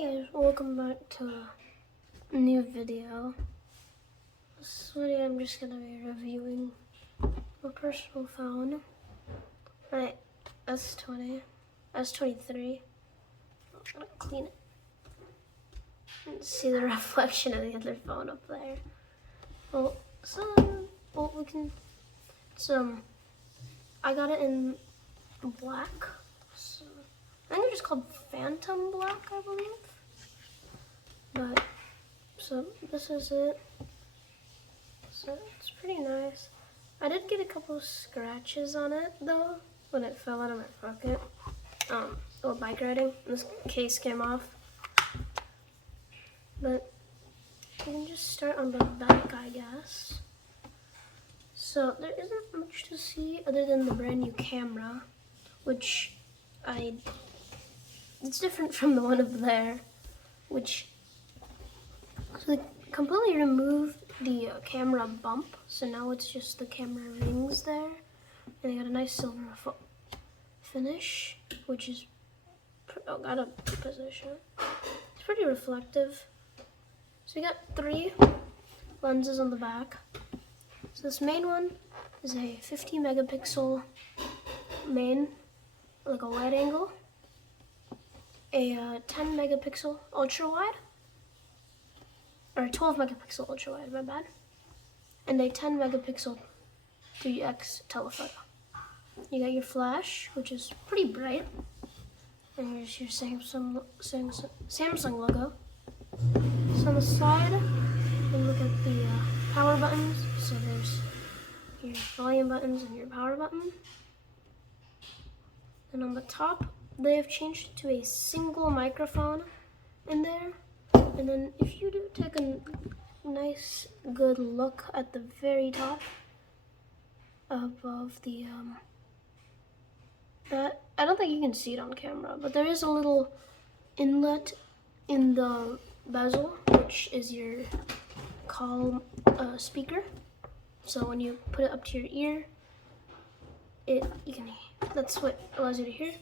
Hey guys, welcome back to a new video. This video I'm just gonna be reviewing my personal phone, my S23. I'm gonna clean it and see the reflection of the other phone up there. I got it in black. So I think it's just called Phantom Black, I believe. But so this is it. So it's pretty nice. I did get a couple of scratches on it though when it fell out of my pocket. While bike riding, this case came off. But we can just start on the back, I guess. So there isn't much to see other than the brand new camera, which it's different from the one up there, which so they completely removed the camera bump, so now it's just the camera rings there, and they got a nice silver finish, which is got a position. It's pretty reflective. So we got 3 lenses on the back. So this main one is a 50 megapixel main, like a wide angle, a 10 megapixel ultra wide, or 12 megapixel ultra wide, my bad, and a 10 megapixel 3x telephoto. You got your flash, which is pretty bright, and here's your Samsung logo. So on the side, you look at the power buttons. So there's your volume buttons and your power button. And on the top, they have changed it to a single microphone in there. And then if you do take a nice, good look at the very top above the, I don't think you can see it on camera, but there is a little inlet in the bezel, which is your call speaker. So when you put it up to your ear, that's what allows you to hear.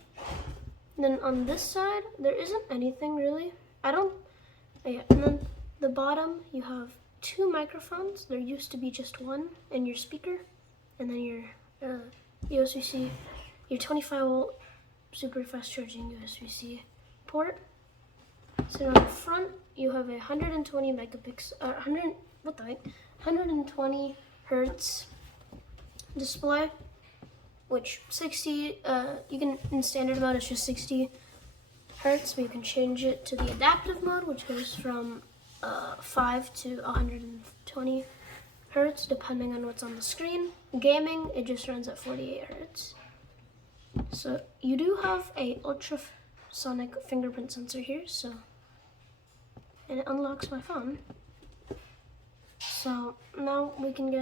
And then on this side, there isn't anything really. And then the bottom, you have 2 microphones. There used to be just one, and your speaker, and then your USB-C, your 25 volt super fast charging USB-C port. So on the front, you have a 120 hertz display, which 60, you can, in standard mode, it's just 60 hertz, but you can change it to the adaptive mode, which goes from 5 to 120 hertz, depending on what's on the screen. Gaming, it just runs at 48 hertz. So you do have a ultrasonic fingerprint sensor here, and it unlocks my phone. So now we can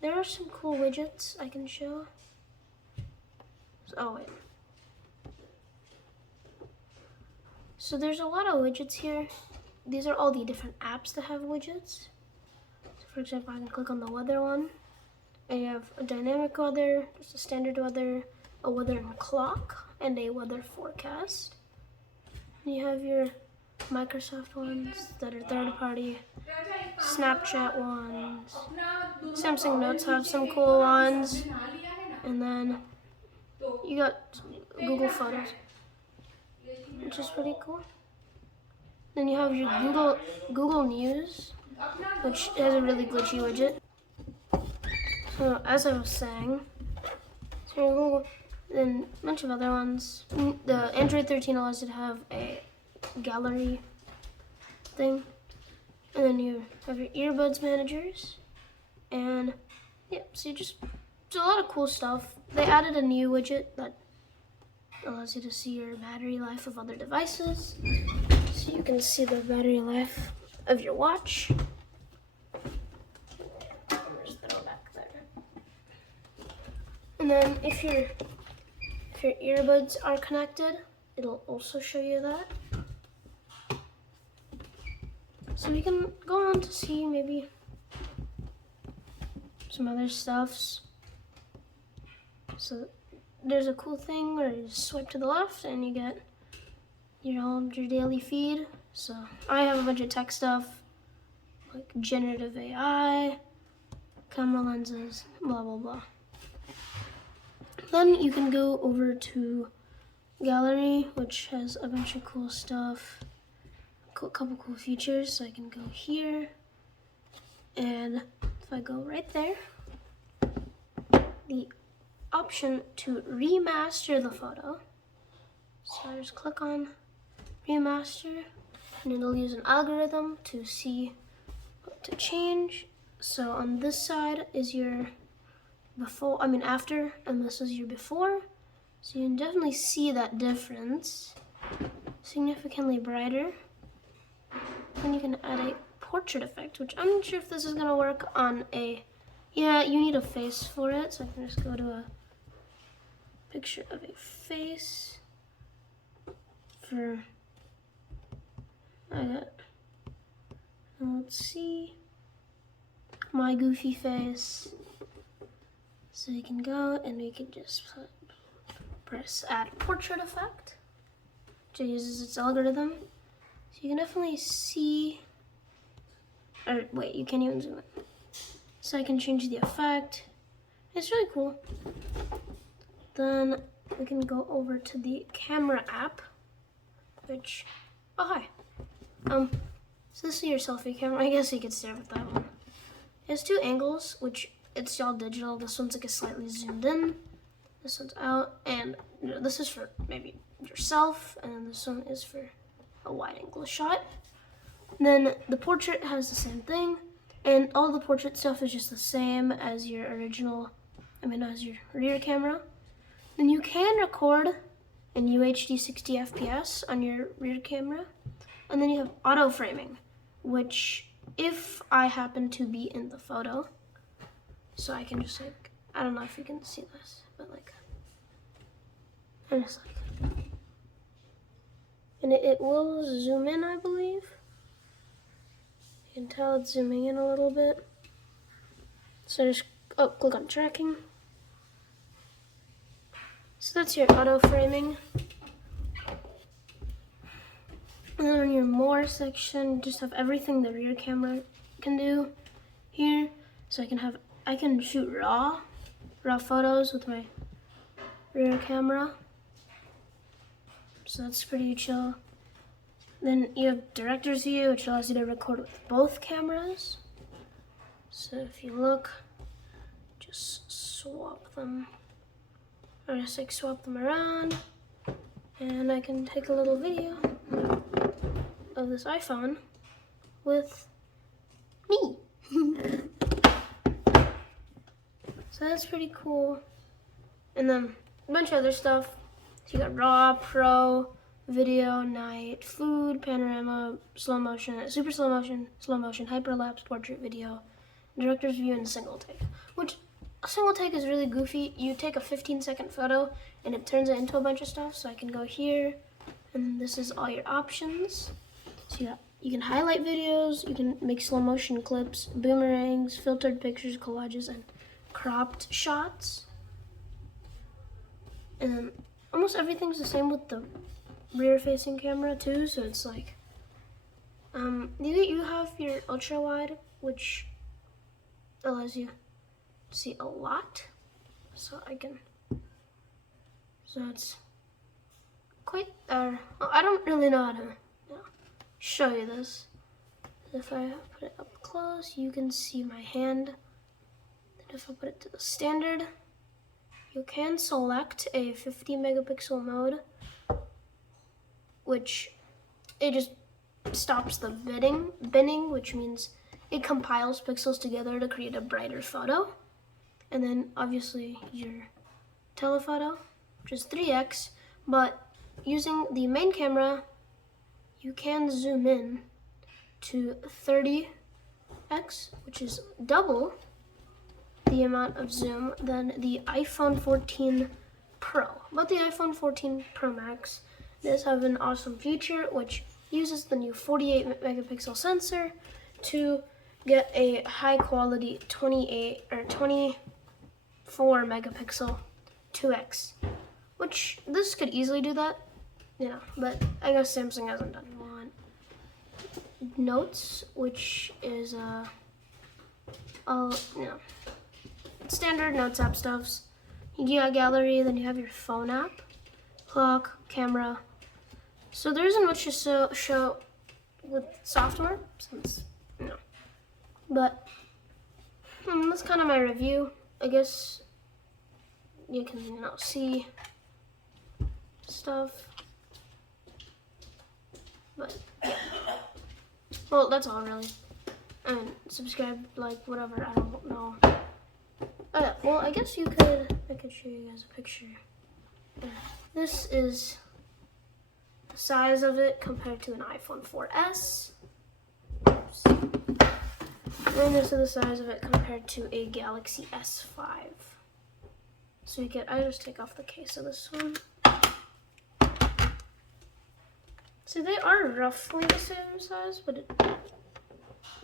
there are some cool widgets I can show. Oh wait. So there's a lot of widgets here. These are all the different apps that have widgets. So for example, I can click on the weather one, and you have a dynamic weather, just a standard weather, a weather and clock, and a weather forecast. And you have your Microsoft ones that are third-party, Snapchat ones, Samsung Notes have some cool ones, and then you got Google Photos, which is pretty cool. Then you have your Google News, which has a really glitchy widget. So as I was saying, then a bunch of other ones. The Android 13 allows you to have a gallery thing, and then you have your earbuds managers, and yeah, so it's a lot of cool stuff. They added a new widget that allows you to see your battery life of other devices, so you can see the battery life of your watch. Just throw it back there. And then if your earbuds are connected, it'll also show you that. So we can go on to see maybe some other stuffs. So there's a cool thing where you swipe to the left and you get your daily feed. So I have a bunch of tech stuff like generative AI, camera lenses, blah blah blah. Then you can go over to gallery, which has a bunch of cool stuff, a couple cool features. So I can go here, and if I go right there, the option to remaster the photo. So I just click on remaster, and it'll use an algorithm to see what to change. So on this side is your after, and this is your before. So you can definitely see that difference, significantly brighter. Then you can add a portrait effect, which I'm not sure if this is gonna work on yeah, you need a face for it. So I can just go to a picture of a face let's see, my goofy face. So you can go and we can just press add portrait effect, which uses its algorithm. So you can definitely see, or wait, you can't even zoom in. So I can change the effect. It's really cool. Then we can go over to the camera app, which, oh hi. So this is your selfie camera. I guess you could start with that one. It has two angles, which it's all digital. This one's like a slightly zoomed in. This one's out, and this is for maybe yourself, and then this one is for a wide angle shot. And then the portrait has the same thing, and all the portrait stuff is just the same as your original, as your rear camera. Then you can record in UHD 60 FPS on your rear camera. And then you have auto framing, which if I happen to be in the photo, so I can just like, I don't know if you can see this, but like, I'm just like, and it will zoom in, I believe. You can tell it's zooming in a little bit. So just, click on tracking. So that's your auto framing. And then on your more section, just have everything the rear camera can do here. So I can shoot raw photos with my rear camera. So that's pretty chill. Then you have director's view, which allows you to record with both cameras. So if you look, just swap them, or just like swap them around, and I can take a little video of this iPhone with me. So that's pretty cool. And then a bunch of other stuff. So you got raw, pro, video, night, food, panorama, slow motion, super slow motion, hyperlapse, portrait video, director's view, and single take. Which a single take is really goofy. You take a 15-second photo and it turns it into a bunch of stuff. So I can go here, and this is all your options. So you can highlight videos, you can make slow motion clips, boomerangs, filtered pictures, collages, and cropped shots. And then almost everything's the same with the rear facing camera too, so it's like, you have your ultra wide, which allows you to see a lot. So it's quite, I don't really know how to show you this. If I put it up close, you can see my hand. Then if I put it to the standard, you can select a 50 megapixel mode, which it just stops the binning, which means it compiles pixels together to create a brighter photo. And then obviously your telephoto, which is 3x, but using the main camera, you can zoom in to 30x, which is double the amount of zoom than the iPhone 14 Pro. But the iPhone 14 Pro Max does have an awesome feature, which uses the new 48 megapixel sensor to get a high quality 28 or 24 megapixel 2x, which this could easily do that. you know, but I guess Samsung hasn't done one. Notes, which is you know, standard Notes app stuffs. You got gallery, then you have your phone app, clock, camera. So there isn't much to show with software, since you know. But that's kind of my review. I guess you can see stuff. But yeah. Well, that's all really. And subscribe, like, whatever, I don't know. Well, I guess I could show you guys a picture. This is the size of it compared to an iPhone 4S. Oops. And this is the size of it compared to a Galaxy S5. So I just take off the case of this one. So they are roughly the same size, but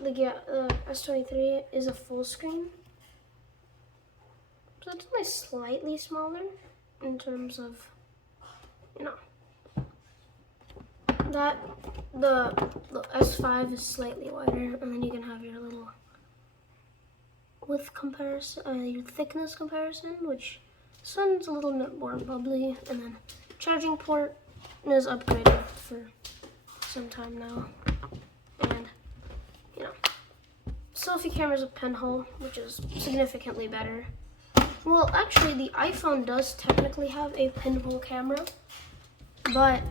the S23 is a full screen. So it's only slightly smaller in terms of, you know, that the S5 is slightly wider, and then you can have your little width comparison, your thickness comparison, which this one's a little bit more bubbly, and then charging port is upgraded for some time now, and you know, selfie camera's a pinhole, which is significantly better. Well, actually, the iPhone does technically have a pinhole camera, but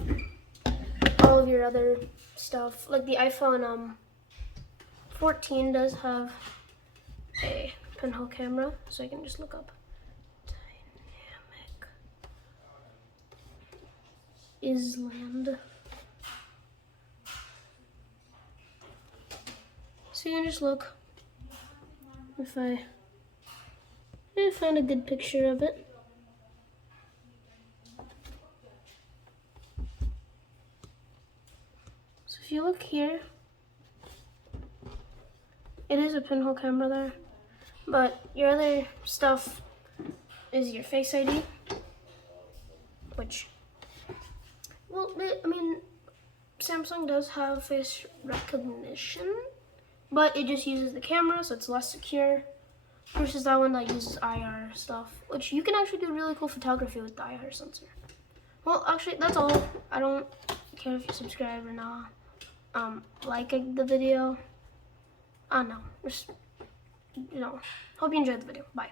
all of your other stuff, like the iPhone 14 does have a pinhole camera, so you can just look up dynamic island. So you can just look if I find a good picture of it. So if you look here, it is a pinhole camera there, but your other stuff is your Face ID, which, well, I mean, Samsung does have face recognition, but it just uses the camera, so it's less secure, versus that one that uses IR stuff, which you can actually do really cool photography with the IR sensor. Well, actually, that's all. I don't care if you subscribe or not. Like the video. I don't know. Just, hope you enjoyed the video. Bye.